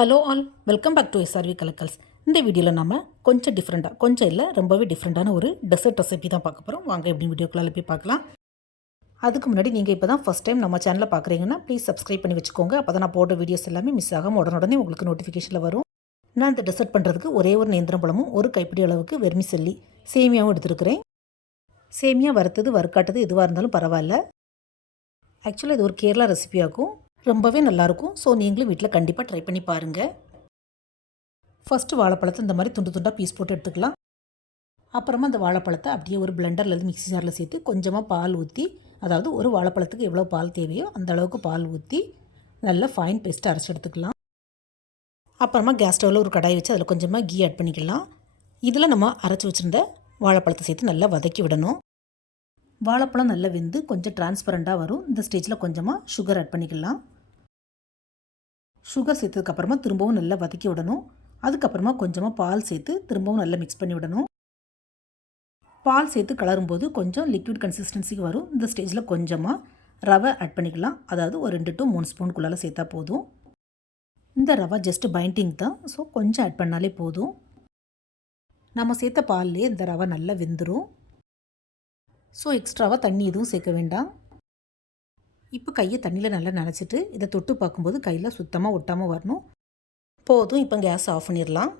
Hello all, welcome back to SRV Kalakkals. இந்த வீடியோவில் நம்ம கொஞ்சம் டிஃப்ரெண்ட்டாக, கொஞ்சம் இல்லை ரொம்பவே டிஃப்ரெண்ட்டான ஒரு டெசர்ட் ரெசிபி தான் பார்க்க போகிறோம். வாங்க எப்படி வீடியோக்குள்ளே போய் பார்க்கலாம். அதுக்கு முன்னாடி நீங்கள் இப்போ தான் ஃபஸ்ட் டைம் நம்ம சேனலில் பார்க்குறீங்கன்னா ப்ளீஸ் சப்ஸ்கிரைப் பண்ணி வச்சுக்கோங்க. அப்போ தான் நான் போடுற வீடியோஸ் எல்லாமே மிஸ் ஆகாமல் உடனே உங்களுக்கு நோட்டிஃபிகேஷனில் வரும். நான் இந்த டெசர்ட் பண்ணுறதுக்கு ஒரே ஒரு நேந்திரம் பழமும் ஒரு கைப்பிடி அளவுக்கு வெர்மிசெல்லி சேமியாவும் எடுத்துருக்கிறேன். சேமியா வறுத்தது வறுக்காட்டது எதுவாக இருந்தாலும் பரவாயில்ல. ஆக்சுவலாக இது ஒரு கேரளா ரெசிபியாகும், ரொம்பவே நல்லாயிருக்கும். ஸோ நீங்களும் வீட்டில் கண்டிப்பாக ட்ரை பண்ணி பாருங்கள். ஃபஸ்ட்டு வாழைப்பழத்தை இந்த மாதிரி துண்டு துண்டாக பீஸ் போட்டு எடுத்துக்கலாம். அப்புறமா அந்த வாழைப்பழத்தை அப்படியே ஒரு பிளெண்டரில் இருந்து மிக்ஸி ஜாரில் சேர்த்து கொஞ்சமாக பால் ஊற்றி, அதாவது ஒரு வாழைப்பழத்துக்கு எவ்வளோ பால் தேவையோ அந்த அளவுக்கு பால் ஊற்றி நல்லா ஃபைன் பேஸ்ட்டு அரைச்சி எடுத்துக்கலாம். அப்புறமா கேஸ் ஸ்டவ்வில் ஒரு கடாய் வச்சு அதில் கொஞ்சமாக கீ ஆட் பண்ணிக்கலாம். இதில் நம்ம அரைச்சி வச்சுருந்த வாழைப்பழத்தை சேர்த்து நல்லா வதக்கி விடணும். வாழைப்பழம் நல்லா வெந்து கொஞ்சம் டிரான்ஸ்பரண்ட்டாக வரும். இந்த ஸ்டேஜில் கொஞ்சமாக சுகர் ஆட் பண்ணிக்கலாம். சுகர் சேர்த்ததுக்கப்புறமா திரும்பவும் நல்லா வதக்கி விடணும். அதுக்கப்புறமா கொஞ்சமாக பால் சேர்த்து திரும்பவும் நல்லா மிக்ஸ் பண்ணி விடணும். பால் சேர்த்து கலரும்போது கொஞ்சம் லிக்விட் கன்சிஸ்டன்சிக்கு வரும். இந்த ஸ்டேஜில் கொஞ்சமாக ரவை ஆட் பண்ணிக்கலாம். அதாவது ஒரு 2 to 3 ஸ்பூனுக்குள்ளால சேர்த்தா போதும். இந்த ரவை ஜஸ்ட் பைண்டிங் தான், ஸோ கொஞ்சம் ஆட் பண்ணாலே போதும். நம்ம சேர்த்த பால்லேயே இந்த ரவை நல்லா வெந்துடும். ஸோ எக்ஸ்ட்ராவாக தண்ணி எதுவும் சேர்க்க வேண்டாம். இப்போ கையை தண்ணியில் நல்லா நனைச்சிட்டு இதை தொட்டு பார்க்கும்போது கையில் சுத்தமாக ஒட்டாமல் வரணும். போதும். இப்போ கேஸ் ஆஃப் பண்ணிடலாம்.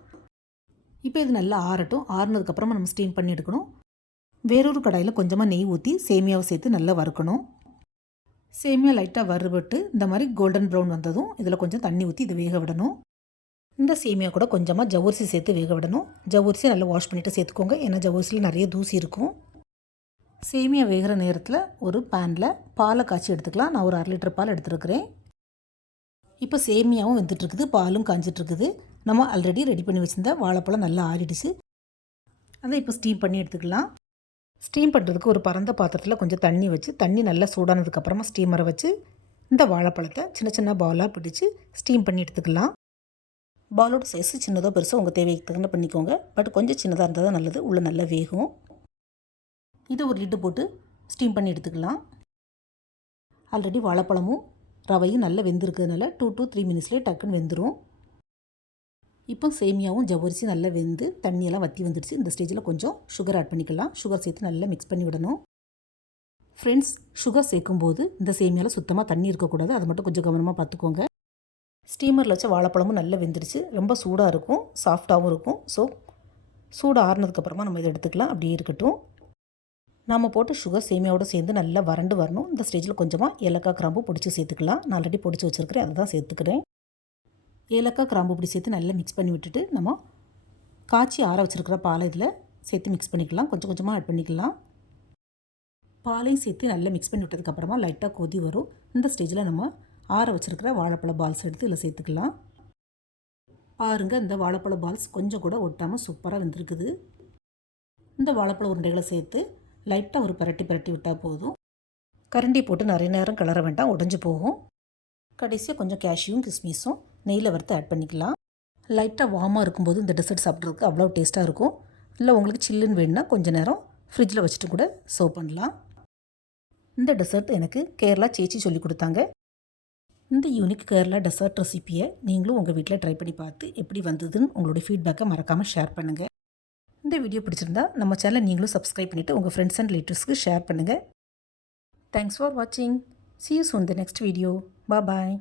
இப்போ இது நல்லா ஆறட்டும். ஆறுனதுக்கப்புறமா நம்ம ஸ்டீம் பண்ணி எடுக்கணும். வேறொரு கடாயில் கொஞ்சமாக நெய் ஊற்றி சேமியாவை சேர்த்து நல்லா வறுக்கணும். சேமியா லைட்டாக வறுபட்டு இந்த மாதிரி கோல்டன் ப்ரௌன் வந்ததும் இதில் கொஞ்சம் தண்ணி ஊற்றி இதை வேக விடணும். இந்த சேமியா கூட கொஞ்சமாக ஜவ்வரிசி சேர்த்து வேக விடணும். ஜவ்வரிசி நல்லா வாஷ் பண்ணிவிட்டு சேர்த்துக்கோங்க, ஏன்னா ஜவ்வரிசியில் நிறைய தூசி இருக்கும். சேமியா வேகிற நேரத்தில் ஒரு பேனில் பாலை காய்ச்சி எடுத்துக்கலாம். நான் ஒரு 1/2 லிட்டர் பால் எடுத்துருக்கிறேன். இப்போ சேமியாவும் வெந்துட்டுருக்குது, பாலும் காய்ஞ்சிட்ருக்குது. நம்ம ஆல்ரெடி ரெடி பண்ணி வச்சுருந்த வாழைப்பழம் நல்லா ஆறிடுச்சு. அதை இப்போ ஸ்டீம் பண்ணி எடுத்துக்கலாம். ஸ்டீம் பண்ணுறதுக்கு ஒரு பரந்த பாத்திரத்தில் கொஞ்சம் தண்ணி வச்சு, தண்ணி நல்லா சூடானதுக்கப்புறமா ஸ்டீமரை வச்சு இந்த வாழைப்பழத்தை சின்ன சின்ன பாலாக பிடிச்சி ஸ்டீம் பண்ணி எடுத்துக்கலாம். பாலோட சைஸு சின்னதோ பெருசோ உங்கள் தேவைக்கு தகுந்த பண்ணிக்கோங்க. பட் கொஞ்சம் சின்னதாக இருந்தால் தான் நல்லது, உள்ளே நல்லா வேகும். இதை ஒரு லிட்டு போட்டு ஸ்டீம் பண்ணி எடுத்துக்கலாம். ஆல்ரெடி வாழைப்பழமும் ரவையும் நல்லா வெந்திருக்கிறதுனால 2 to 3 மினிட்ஸ்லேயே டக்குன்னு வெந்துடும். இப்போ சேமியாவும் ஜவ்வரிசி நல்லா வெந்து தண்ணியெல்லாம் வற்றி வந்துடுச்சு. இந்த ஸ்டேஜில் கொஞ்சம் சுகர் ஆட் பண்ணிக்கலாம். சுகர் சேர்த்து நல்லா மிக்ஸ் பண்ணி விடணும். ஃப்ரெண்ட்ஸ், சுகர் சேர்க்கும்போது இந்த சேமியாவில் சுத்தமாக தண்ணி இருக்கக்கூடாது, அதை மட்டும் கொஞ்சம் கவனமாக பார்த்துக்கோங்க. ஸ்டீமரில் வச்ச வாழைப்பழமும் நல்லா வெந்துடுச்சு. ரொம்ப சூடாக இருக்கும், சாஃப்டாகவும் இருக்கும். ஸோ சூடு ஆறுனதுக்கப்புறமா நம்ம இதை எடுத்துக்கலாம். அப்படியே இருக்கட்டும். நாம் போட்டு சுகர் சேமியாவோடு சேர்ந்து நல்லா வறண்டு வரணும். இந்த ஸ்டேஜில் கொஞ்சமாக ஏலக்காய் கிராம்பு பொடிச்சு சேர்த்துக்கலாம். நான் ஆல்ரெடி பொடிச்சு வச்சுருக்கிறேன், அதை தான் சேர்த்துக்கிறேன். ஏலக்காய் கிராம்பு பொடி சேர்த்து நல்லா மிக்ஸ் பண்ணி விட்டுட்டு நம்ம காய்ச்சி ஆற வச்சுருக்கிற பாலை இதில் சேர்த்து மிக்ஸ் பண்ணிக்கலாம். கொஞ்சம் கொஞ்சமாக ஆட் பண்ணிக்கலாம். பாலையும் சேர்த்து நல்லா மிக்ஸ் பண்ணி விட்டதுக்கப்புறமா லைட்டாக கொதி வரும். இந்த ஸ்டேஜில் நம்ம ஆற வச்சுருக்கிற வாழைப்பழ பால்ஸ் எடுத்து இதில் சேர்த்துக்கலாம். பாருங்கள், இந்த வாழைப்பழ பால்ஸ் கொஞ்சம் கூட ஒட்டாமல் சூப்பராக வெந்திருக்குது. இந்த வாழைப்பழ உருண்டைகளை சேர்த்து லைட்டாக ஒரு பரட்டி விட்டால் போதும். கரண்டி போட்டு நிறைய நேரம் கிளற வேண்டாம், உடஞ்சி போகும். கடைசியாக கொஞ்சம் கேஷ்யூவும் கிஸ்மிஸும் நெய்யில் வறுத்து ஆட் பண்ணிக்கலாம். லைட்டாக வார்மாக இருக்கும்போது இந்த டெசர்ட் சாப்பிட்றதுக்கு அவ்வளோ டேஸ்ட்டாக இருக்கும். இல்லை உங்களுக்கு சில்லுன்னு வேணுன்னா கொஞ்சம் நேரம் ஃப்ரிட்ஜில் வச்சுட்டு கூட சர்வ் பண்ணலாம். இந்த டெசர்ட் எனக்கு கேரளா சேச்சி சொல்லி கொடுத்தாங்க. இந்த யூனிக் கேரளா டெசர்ட் ரெசிப்பியை நீங்களும் உங்கள் வீட்டில் ட்ரை பண்ணி பார்த்து எப்படி வந்ததுன்னு உங்களுடைய ஃபீட்பேக்கை மறக்காமல் ஷேர் பண்ணுங்கள். இந்த வீடியோ பிடிச்சிருந்தா நம்ம சேனலை நீங்களும் சப்ஸ்கிரைப் பண்ணிவிட்டு உங்கள் ஃப்ரெண்ட்ஸ் அண்ட் ரிலேட்டிவ்ஸ்க்கு ஷேர் பண்ணுங்கள். தேங்க்ஸ் ஃபார் வாட்சிங். See you soon in the next video. Bye bye.